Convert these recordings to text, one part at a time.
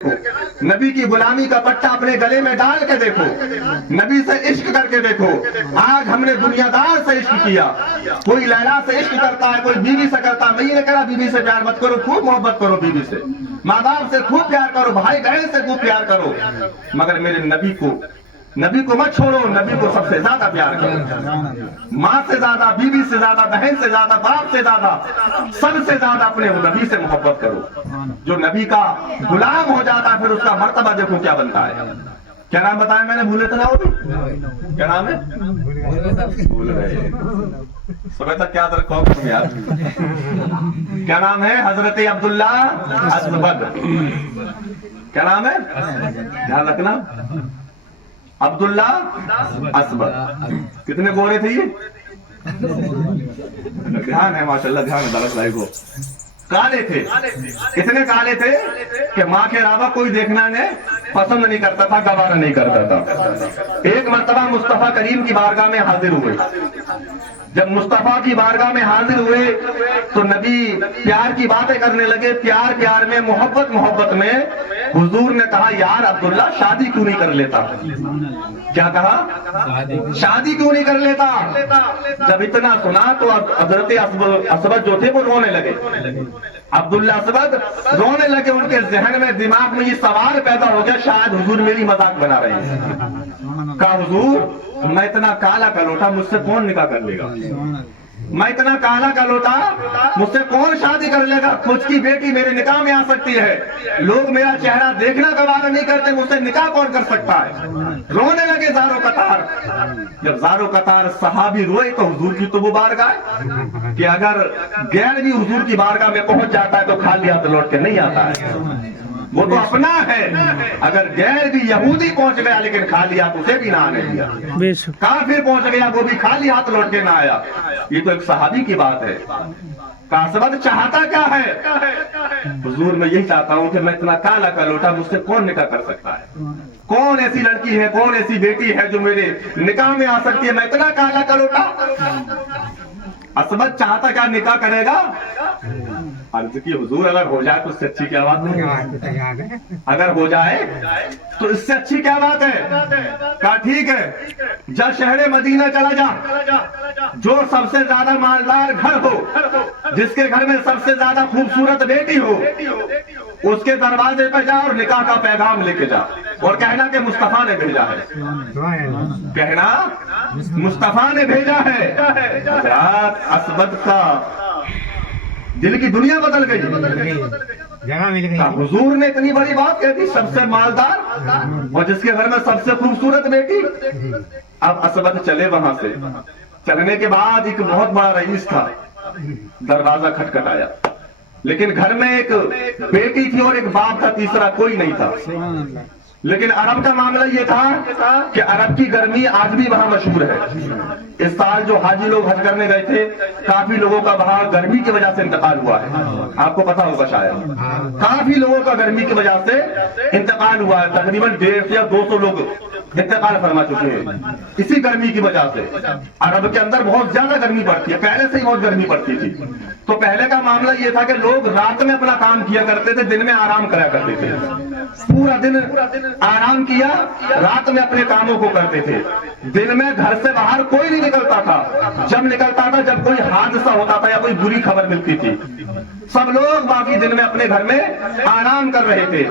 نبی کی غلامی کا پٹا اپنے گلے میں ڈال کے دیکھو، نبی سے عشق کر کے دیکھو۔ آج ہم نے دنیا دار سے عشق کیا، کوئی لیلا سے عشق کرتا ہے، کوئی بیوی سے کرتا ہے۔ میں یہ نہیں کہہ رہا بیوی سے پیار مت کرو، خوب محبت کرو بیوی سے، ماں باپ سے خوب پیار کرو، بھائی بہن سے خوب پیار کرو، مگر میرے نبی کو مت چھوڑو، نبی کو سب سے زیادہ پیار کرو، ماں سے زیادہ، بیوی سے زیادہ، بہن سے زیادہ، باپ سے زیادہ، سب سے زیادہ اپنے نبی سے محبت کرو۔ جو نبی کا غلام ہو جاتا ہے پھر اس کا مرتبہ دیکھو کیا بنتا ہے۔ کیا نام بتایا میں نے؟ بھولے تو نہ ہو بھی؟ کیا نام ہے؟ بھول گئے، صبح تک کیا رکھو یار۔ کیا نام ہے؟ حضرت عبداللہ اسود۔ کیا نام ہے؟ دھیان رکھنا، عبداللہ اسود۔ کتنے گورے تھے یہ؟ دھیان ہے ماشاءاللہ، دھیان ہے درس لائی کو۔ کالے تھے، اتنے کالے تھے کہ ماں کے علاوہ کوئی دیکھنا انہیں پسند نہیں کرتا تھا، گوارا نہیں کرتا تھا۔ ایک مرتبہ مصطفیٰ کریم کی بارگاہ میں حاضر ہوئے۔ جب مصطفیٰ کی بارگاہ میں حاضر ہوئے تو نبی پیار کی باتیں کرنے لگے، پیار میں، محبت میں۔ حضور نے کہا یار عبداللہ شادی کیوں نہیں کر لیتا؟ کیا کہا؟ شادی کیوں نہیں کر لیتا؟ جب اتنا سنا تو حضرت اسود جو تھے وہ رونے لگے۔ عبداللہ اسود رونے لگے، ان کے ذہن میں، دماغ میں یہ سوال پیدا ہو گیا شاید حضور میری مذاق بنا رہے ہیں۔ کہا حضور میں اتنا کالا کلوٹا مجھ سے کون نکاح کر لے گا؟ میں اتنا کالا کلوٹا مجھ سے کون شادی کر لے گا؟ خود کی بیٹی میرے نکاح میں آ سکتی ہے، لوگ میرا چہرہ دیکھنا گوارا نہیں کرتے، مجھ سے نکاح کون کر سکتا ہے؟ رونے لگے زارو قطار۔ جب زارو قطار صحابی روئے تو حضور کی تو وہ بارگاہ ہے کہ اگر غیر بھی حضور کی بارگاہ میں پہنچ جاتا ہے تو خالی ہاتھ لوٹ کے نہیں آتا ہے، وہ تو اپنا ہے۔ اگر غیر بھی یہودی پہنچ گیا لیکن خالی ہاتھ اسے بھی نہ آنے دیا، کافر پہنچ گیا وہ بھی خالی ہاتھ لوٹ کے نہ آیا۔ یہ تو ایک صحابی کی بات ہے۔ اسود چاہتا کیا ہے؟ حضور میں یہی چاہتا ہوں کہ میں اتنا کالا کلوٹا مجھ سے کون نکاح کر سکتا ہے؟ کون ایسی لڑکی ہے، کون ایسی بیٹی ہے جو میرے نکاح میں آ سکتی ہے؟ میں اتنا کالا کلوٹا۔ اسود چاہتا کیا؟ نکاح کرے گا؟ عرض کی حضور اگر ہو جائے تو اس سے اچھی کیا بات ہے؟ اگر ہو جائے تو اس سے اچھی کیا بات ہے؟ کہا ٹھیک ہے، جا شہر مدینہ چلا جا، جو سب سے زیادہ مالدار گھر ہو، جس کے گھر میں سب سے زیادہ خوبصورت بیٹی ہو، اس کے دروازے پہ جا اور نکاح کا پیغام لے کے جا اور کہنا کہ مصطفیٰ نے بھیجا ہے، کہنا مصطفیٰ نے بھیجا ہے۔ حضرات اسود کا دل کی دنیا بدل گئی، جگہ مل گئی۔ حضور نے اتنی بڑی بات کہہ دی، سب سے مالدار اور جس کے گھر میں سب سے خوبصورت بیٹی۔ اب اسود چلے وہاں سے، چلنے کے بعد ایک بہت بڑا رئیس تھا، دروازہ کھٹکھٹایا، لیکن گھر میں ایک بیٹی تھی اور ایک باپ تھا، تیسرا کوئی نہیں تھا۔ لیکن عرب کا معاملہ یہ تھا کہ عرب کی گرمی آج بھی وہاں مشہور ہے۔ اس سال جو حاجی لوگ حج کرنے گئے تھے کافی لوگوں کا وہاں گرمی کی وجہ سے انتقال ہوا ہے، آپ کو پتا ہوگا شاید، کافی لوگوں کا گرمی کی وجہ سے انتقال ہوا ہے، تقریباً 150 یا 200 لوگ انتقال فرما چکے ہیں اسی گرمی کی وجہ سے۔ عرب کے اندر بہت زیادہ گرمی پڑتی ہے، پہلے سے ہی بہت گرمی پڑتی تھی۔ تو پہلے کا معاملہ یہ تھا کہ لوگ رات میں اپنا کام کیا کرتے تھے، دن میں آرام کرا کرتے تھے، پورا دن آرام کیا، رات میں اپنے کاموں کو کرتے تھے۔ دن میں گھر سے باہر کوئی نہیں نکلتا تھا، جب نکلتا تھا جب کوئی حادثہ ہوتا تھا یا کوئی بری خبر ملتی تھی، سب لوگ باقی دن میں اپنے گھر میں آرام کر رہے تھے۔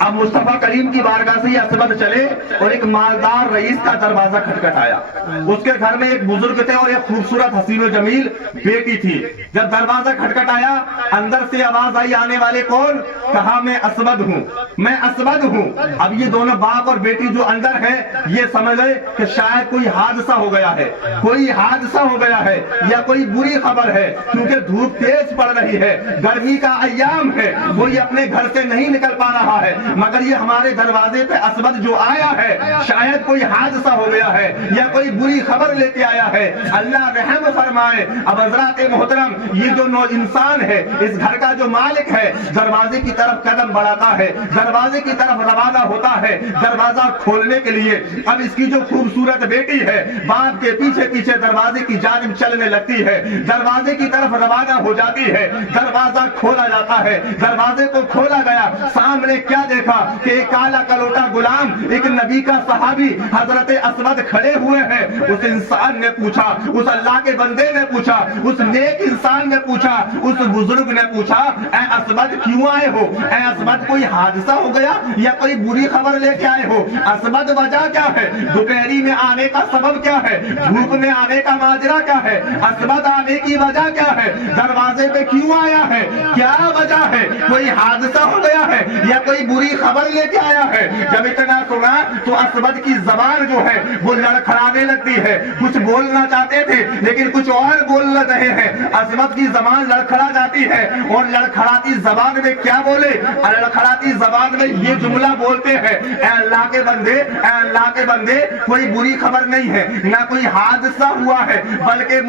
اب مصطفیٰ کریم کی بارگاہ سے یہ اسود چلے اور ایک مالدار رئیس کا دروازہ کھٹکھٹایا۔ اس کے گھر میں ایک بزرگ تھے اور ایک خوبصورت حسین و جمیل بیٹی تھی۔ جب دروازہ کھٹکھٹایا اندر سے آواز آئی، آنے والے کون؟ کہا میں اسود ہوں، میں اسود ہوں۔ اب یہ دونوں باپ اور بیٹی جو اندر ہیں یہ سمجھ گئے کہ شاید کوئی حادثہ ہو گیا ہے، کوئی حادثہ ہو گیا ہے یا کوئی بری خبر ہے، کیونکہ دھوپ تیز پڑ رہی ہے، گرمی کا ایام ہے، کوئی اپنے گھر سے نہیں نکل پا رہا ہے، مگر یہ ہمارے دروازے پہ اسود جو آیا ہے شاید کوئی حادثہ ہو گیا ہے یا کوئی بری خبر لے کے آیا ہے، اللہ رحم فرمائے۔ اب حضرات محترم، یہ جو نو انسان ہے، اس گھر کا جو مالک ہے، دروازے کی طرف قدم بڑھاتا ہے، دروازے کی طرف روانہ ہوتا ہے دروازہ کھولنے کے لیے۔ اب اس کی جو خوبصورت بیٹی ہے باپ کے پیچھے پیچھے دروازے کی جانب چلنے لگتی ہے، دروازے کی طرف روانہ ہو جاتی ہے، دروازہ کھولا جاتا ہے، دروازے کو کھولا گیا، سامنے کیا دیکھا دیکھا کہ ایک کالا کلوٹا غلام ایک نبی کا صحابی حضرت اسود کھڑے ہوئے ہیں. اس انسان نے پوچھا, اس اللہ کے بندے نے پوچھا, اس نیک انسان نے پوچھا, اس بزرگ نے پوچھا, اے اسود کیوں آئے ہو؟ اے اسود کوئی حادثہ ہو گیا یا کوئی بری خبر لے کے آئے ہو؟ اسود وجہ کیا ہے؟ دوپہری میں آنے کا سبب کیا ہے؟ دھوپ میں آنے کا ماجرا کیا ہے؟ اسود آنے کی وجہ کیا ہے؟ دروازے پہ کیوں آیا ہے؟ کیا وجہ ہے؟ کوئی حادثہ ہو گیا ہے یا کوئی بری خبر لے کے آیا ہے؟ جب اتنا سنا تو اسود کی زبان جو ہے وہ لڑکھڑانے لگتی ہے. کچھ بولنا چاہتے تھے لیکن کچھ اور بول رہے ہیں. اسود کی زبان لڑکھڑا جاتی ہے اور لڑکھڑاتی زبان میں کیا بولے؟ لڑکھڑاتی زبان میں یہ جملہ بولتے ہیں, اے اللہ کے بندے, اے اللہ کے بندے, کوئی بری خبر نہیں ہے, نہ کوئی حادثہ ہوا ہے, بلکہ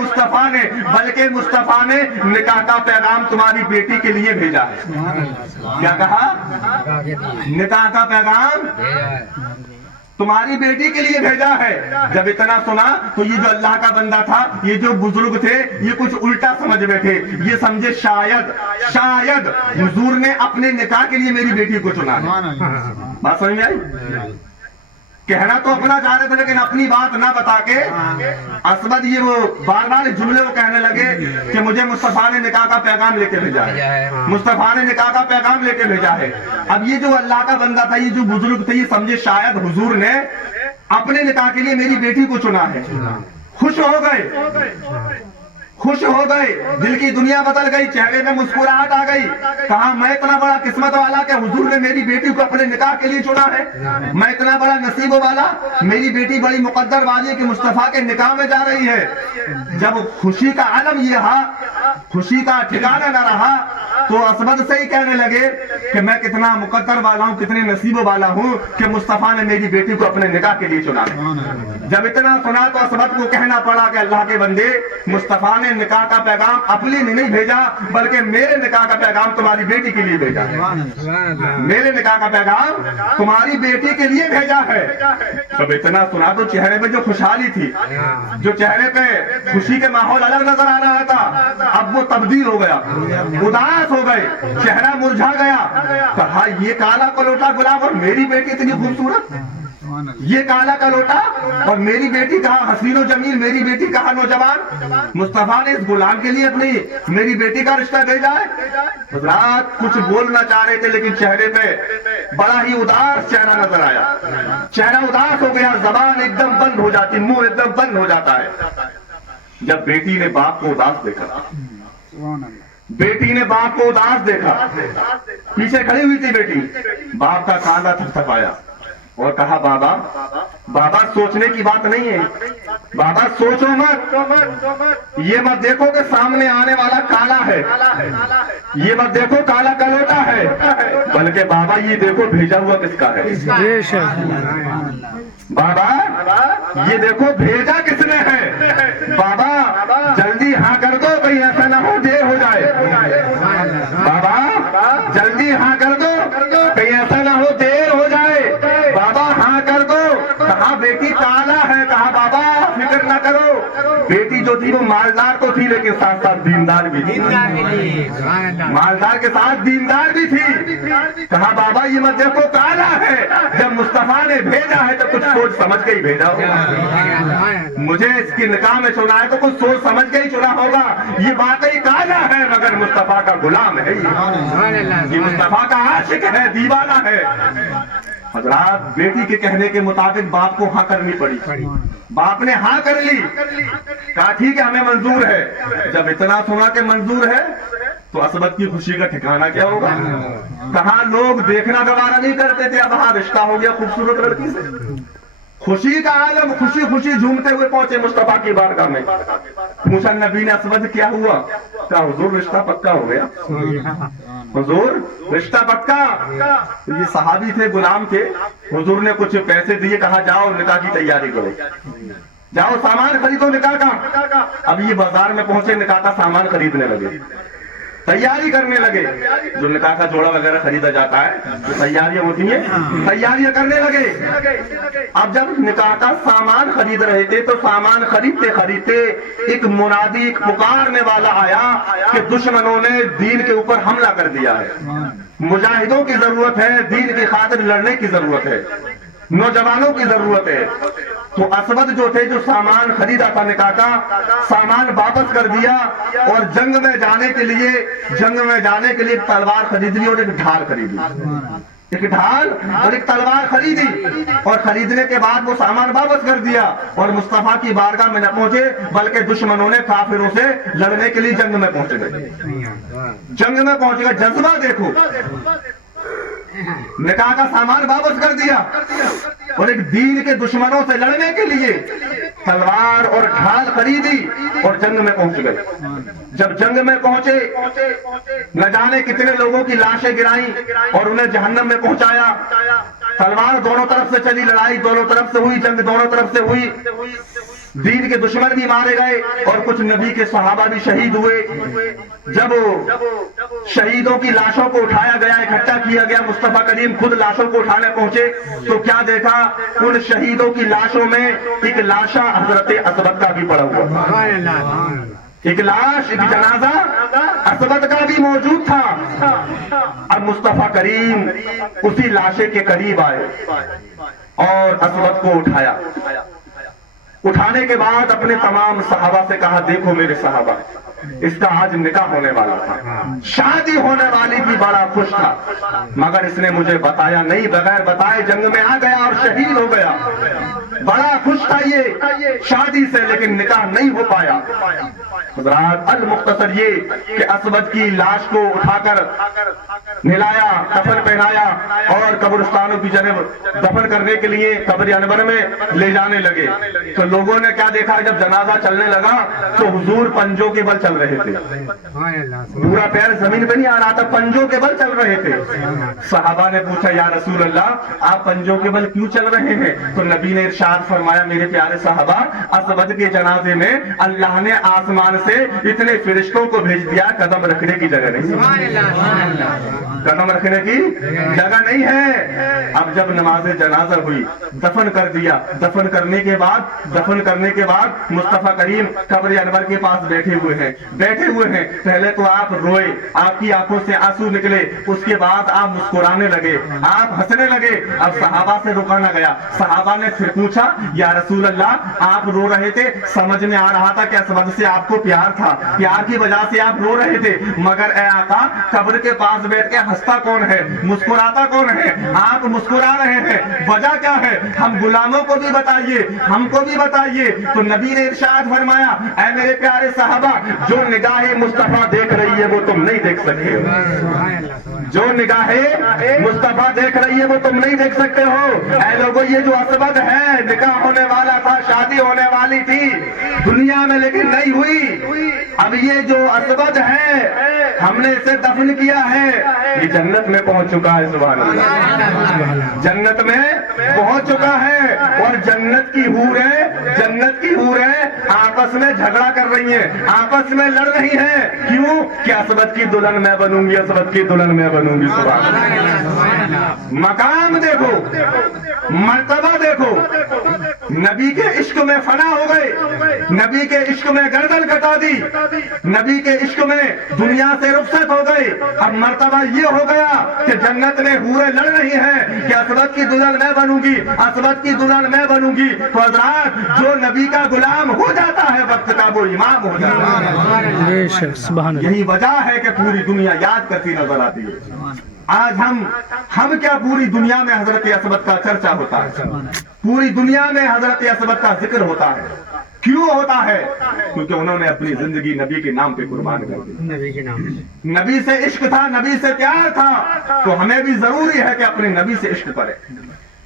مصطفیٰ نے نکاح کا پیغام تمہاری بیٹی کے لیے بھیجا ہے. کیا کہا؟ نکاح کا پیغام تمہاری بیٹی کے لیے بھیجا ہے. جب اتنا سنا تو یہ جو اللہ کا بندہ تھا, یہ جو بزرگ تھے, یہ کچھ الٹا سمجھ بیٹھے. یہ سمجھے شاید حضور نے اپنے نکاح کے لیے میری بیٹی کو چنا ہے. بات سمجھ میں آئی؟ کہنا تو اپنا چاہ رہے تھے لیکن اپنی بات نہ بتا کے اسود یہ وہ بار بار جملے وہ کہنے لگے کہ مجھے مصطفیٰ نے نکاح کا پیغام لے کے بھیجا ہے, مصطفیٰ نے نکاح کا پیغام لے کے بھیجا ہے. اب یہ جو اللہ کا بندہ تھا, یہ جو بزرگ تھے, یہ سمجھے شاید حضور نے اپنے نکاح کے لیے میری بیٹی کو چنا ہے. خوش ہو گئے, دل کی دنیا بدل گئی, چہرے میں مسکراہٹ آ گئی. کہا میں اتنا بڑا قسمت والا کہ حضور نے میری بیٹی کو اپنے نکاح کے لیے چنا ہے. میں اتنا بڑا نصیب والا, میری بیٹی بڑی مقدر والی ہے کہ مصطفیٰ کے نکاح میں جا رہی ہے. جب خوشی کا عالم یہ رہا, خوشی کا ٹھکانہ نہ رہا, تو اسود سے ہی کہنے لگے کہ میں کتنا مقدر والا ہوں, کتنے نصیب والا ہوں کہ مصطفیٰ نے میری بیٹی کو اپنے نکاح کے لیے چنا ہے. جب اتنا سنا تو اسود کو کہنا پڑا کہ اللہ کے بندے, مصطفیٰ نے نکاح کا پیغام اپنے لیے نہیں بھیجا بلکہ میرے نکاح کا پیغام تمہاری بیٹی کے لیے بھیجا ہے. میرے نکاح کا پیغام تمہاری بیٹی کے لیے بھیجا ہے. جب اتنا سنا تو چہرے پہ جو خوشحالی تھی, جو چہرے پہ خوشی کے ماحول الگ نظر آ رہا تھا, اب وہ تبدیل ہو گیا, اداس ہو گئے, چہرہ مرجھا گیا. کہا یہ کالا کلوٹا گلاب اور میری بیٹی اتنی خوبصورت, یہ کالا کلوٹا اور میری بیٹی کہاں حسین و جمیل, میری بیٹی کہاں نوجوان. مصطفیٰ نے اس غلام کے لیے اپنی میری بیٹی کا رشتہ بھیجا ہے. حضرات کچھ بولنا چاہ رہے تھے لیکن چہرے پہ بڑا ہی اداس چہرہ نظر آیا. چہرہ اداس ہو گیا, زبان ایک دم بند ہو جاتی, منہ ایک دم بند ہو جاتا ہے. جب بیٹی نے باپ کو اداس دیکھا, بیٹی نے باپ کو اداس دیکھا, پیچھے کھڑی ہوئی تھی بیٹی, باپ کا کاندھا تھپتھپایا اور کہا بابا, بابا سوچنے کی بات نہیں ہے, بابا سوچو مت, یہ مت دیکھو کہ سامنے آنے والا کالا ہے, یہ مت دیکھو کالا کلوٹا ہے, بلکہ بابا یہ دیکھو بھیجا ہوا کس کا ہے. بابا یہ دیکھو بھیجا کس نے ہے. بابا جلدی ہاں کر دو, کہیں ایسا نہ ہو دیر ہو جائے. بابا جلدی ہاں کر دو, کہیں ایسا نہ ہو دیر ہو جائے. بابا ہاں کر دو. کہا بیٹی کالا ہے. کہا بابا فکر نہ کرو. بیٹی جو تھی وہ مالدار تو تھی لیکن ساتھ ساتھ دیندار بھی تھی, مالدار کے ساتھ دیندار بھی تھی. کہا بابا یہ مت دیکھو کالا ہے, جب مصطفیٰ نے بھیجا ہے تو کچھ سوچ سمجھ کے ہی بھیجا ہوگا. مجھے اس کی نکاح میں چنا ہے تو کچھ سوچ سمجھ کے ہی چنا ہوگا. یہ واقعی کالا ہے مگر مصطفیٰ کا غلام ہے, یہ مصطفیٰ کا عاشق ہے, دیوانہ ہے. حضرات بیٹی کے کہنے کے مطابق باپ کو ہاں کرنی پڑی. باپ نے ہاں کر لی, کہا ٹھیک ہے ہمیں منظور ہے. جب اتنا سنا کہ منظور ہے تو اسود کی خوشی کا ٹھکانہ کیا ہوگا. کہاں لوگ دیکھنا گوارا نہیں کرتے تھے, اب وہاں رشتہ ہو گیا خوبصورت لڑکی سے. خوشی کا عالم, خوشی خوشی جھومتے ہوئے پہنچے مصطفیٰ کی بارگاہ میں. پوچھا نبی نے اسود کیا ہوا؟ کہا حضور رشتہ پکا ہو گیا. حضور رشتہ پکا. یہ صحابی تھے, غلام تھے. حضور نے کچھ پیسے دیے, کہا جاؤ نکاح کی تیاری کرو, جاؤ سامان خریدو نکاح کا. اب یہ بازار میں پہنچے, نکاح کا سامان خریدنے لگے. تیاری کرنے لگے. جو نکاح کا جوڑا وغیرہ خریدا جاتا ہے جو تیاریاں ہوتی ہیں تیاریاں کرنے لگے. اب جب نکاح کا سامان خرید رہے تھے تو سامان خریدتے خریدتے ایک منادی ایک پکارنے والا آیا کہ دشمنوں نے دین کے اوپر حملہ کر دیا ہے, مجاہدوں کی ضرورت ہے, دین کی خاطر لڑنے کی ضرورت ہے, نوجوانوں کی ضرورت ہے. تو اسود جو تھے جو سامان خریدا تھا نکاح کا سامان واپس کر دیا اور جنگ میں جانے کے لیے ایک تلوار خرید لی اور ایک ڈھال خریدی, ایک ڈھال اور ایک تلوار خریدی, اور خریدنے کے بعد وہ سامان واپس کر دیا اور مصطفیٰ کی بارگاہ میں نہ پہنچے بلکہ دشمنوں نے کافروں سے لڑنے کے لیے جنگ میں پہنچ گئے. جنگ میں پہنچ گئے, جذبہ دیکھو. نکاح کا سامان واپس کر دیا اور ایک دین کے دشمنوں سے لڑنے کے لیے تلوار اور ڈھال خریدی اور جنگ میں پہنچ گئے. جب جنگ میں پہنچے نہ جانے کتنے لوگوں کی لاشیں گرائیں اور انہیں جہنم میں پہنچایا. تلوار دونوں طرف سے چلی, لڑائی دونوں طرف سے ہوئی, جنگ دونوں طرف سے ہوئی, دین کے دشمن بھی مارے گئے اور کچھ نبی کے صحابہ بھی شہید ہوئے. جب شہیدوں کی لاشوں کو اٹھایا گیا, اکٹھا کیا گیا, مصطفیٰ کریم خود لاشوں کو اٹھانے پہنچے تو کیا دیکھا, ان شہیدوں کی لاشوں میں ایک لاشا حضرت اسود کا بھی پڑا ہوا, ایک لاش, ایک جنازہ اسود کا بھی موجود تھا. اب مصطفیٰ کریم اسی لاشے کے قریب آئے اور اسود کو اٹھایا. اٹھانے کے بعد اپنے تمام صحابہ سے کہا, دیکھو میرے صحابہ, اس کا آج نکاح ہونے والا تھا, شادی ہونے والی بھی بڑا خوش تھا, مگر اس نے مجھے بتایا نہیں, بغیر بتائے جنگ میں آ گیا اور شہید ہو گیا. بڑا خوش تھا یہ شادی سے لیکن نکاح نہیں ہو پایا. حضرات المختصر یہ کہ اسود کی لاش کو اٹھا کر نلایا, کفن پہنایا اور قبرستانوں کی جانب دفن کرنے کے لیے قبر انور میں لے جانے لگے. تو لوگوں نے کیا دیکھا, جب جنازہ چلنے لگا تو حضور پنجوں کے بل چل رہے تھے, پورا پیر زمین پہ نہیں آ رہا تھا, پنجوں کے بل چل رہے تھے. صحابہ نے پوچھا, یا رسول اللہ آپ پنجوں کے بل کیوں چل رہے ہیں؟ تو نبی نے ارشاد فرمایا, میرے پیارے صحابہ, اسود کے جنازے میں اللہ نے آسمان سے اتنے فرشتوں کو بھیج دیا, قدم رکھنے کی جگہ نہیں, قدم رکھنے کی جگہ نہیں ہے. اب جب نماز جنازہ ہوئی, دفن کر دیا, دفن کرنے کے بعد مصطفیٰ کریم قبر انور کے پاس بیٹھے ہوئے ہیں. پہلے تو آپ روئے, آپ کی آنکھوں سے آنسو نکلے, اس کے بعد آپ مسکرانے لگے, آپ ہنسنے لگے. اب صحابہ سے رکا نہ گیا, صحابہ نے پھر پوچھا, یا رسول اللہ آپ رو رہے تھے, سمجھ میں آ رہا تھا کہ اسود سے آپ کو پیار تھا, پیار کی وجہ سے آپ رو رہے تھے, مگر اے آقا قبر کے پاس بیٹھ کے ہنستا کون ہے, مسکراتا کون ہے, آپ مسکرا رہے ہیں, وجہ کیا ہے؟ ہم غلاموں کو بھی بتائیے, ہم کو بھی بتائیے. تو نبی نے ارشاد فرمایا, اے میرے پیارے صحابہ, جو نگاہ مصطفیٰ دیکھ رہی ہے وہ تم نہیں دیکھ سکتے ہو, جو نگاہ مصطفیٰ دیکھ رہی ہے وہ تم نہیں دیکھ سکتے ہو. اے لوگوں, یہ جو اسود ہے نکاح ہونے والا تھا, شادی ہونے والی تھی دنیا میں لیکن نہیں ہوئی. اب یہ جو اسود ہے ہم نے اسے دفن کیا ہے, یہ جنت میں پہنچ چکا ہے. سبحان اللہ, جنت میں پہنچ چکا ہے. اور جنت کی حوریں آپس میں جھگڑا کر رہی ہیں, آپس میں لڑ رہی ہیں. کیوں؟ کہ اسود کی دلہن میں بنوں گی, اسود کی دلہن میں بنوں گی. سبحان اللہ, مقام دیکھو, مرتبہ دیکھو. نبی کے عشق میں فنا ہو گئے, نبی کے عشق میں گردن کٹا دی, نبی کے عشق میں دنیا سے رخصت ہو گئے. اب مرتبہ یہ ہو گیا کہ جنت میں حوریں لڑ رہی ہیں کہ اسود کی دلہن میں بنوں گی, اسود کی دلہن میں بنوں گی. تو حضرات, جو نبی کا غلام ہو جاتا ہے وقت کا وہ امام ہو جاتا ہے. یہی وجہ ہے کہ پوری دنیا یاد کرتی نظر آتی ہے. آج ہم کیا, پوری دنیا میں حضرت اسود کا چرچا ہوتا ہے, پوری دنیا میں حضرت اسود کا ذکر ہوتا ہے. کیوں ہوتا ہے؟ کیونکہ انہوں نے اپنی زندگی نبی کے نام پہ قربان کر دی. نبی سے عشق تھا, نبی سے پیار تھا, تو ہمیں بھی ضروری ہے کہ اپنے نبی سے عشق کریں,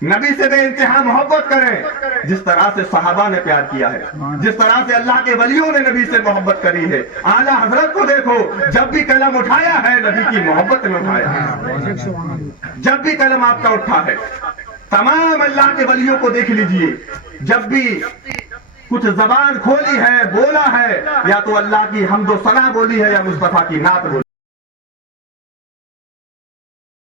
نبی سے بے انتہا محبت کریں. جس طرح سے صحابہ نے پیار کیا ہے, جس طرح سے اللہ کے ولیوں نے نبی سے محبت کری ہے. اعلیٰ حضرت کو دیکھو, جب بھی قلم اٹھایا ہے نبی کی محبت میں اٹھایا ہے. جب بھی قلم آپ کا اٹھا ہے, تمام اللہ کے ولیوں کو دیکھ لیجئے, جب بھی کچھ زبان کھولی ہے, بولا ہے, یا تو اللہ کی حمد و ثنا بولی ہے یا مصطفیٰ کی نعت بولی.